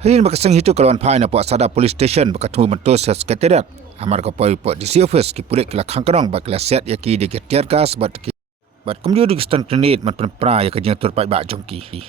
Hari ini makasang Hito kalawan pai na po asada police station bakatu mentu Secretariat. Amar ko po DC office ki Pulit kila khangkarong bak kila set ya ki digetiar kas bat kumju di Stunt grenade mat pra ya kajing tur pai ba jongki.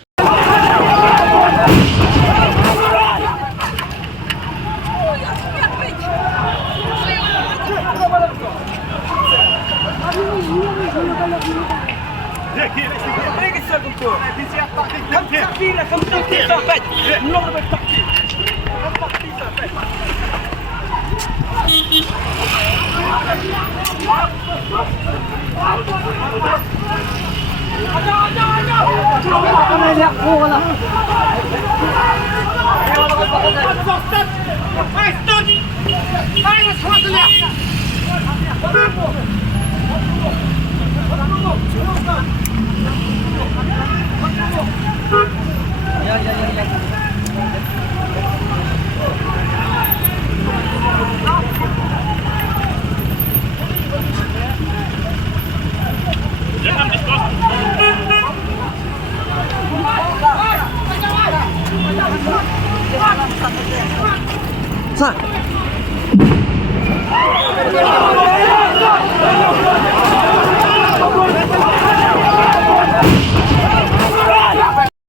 Sa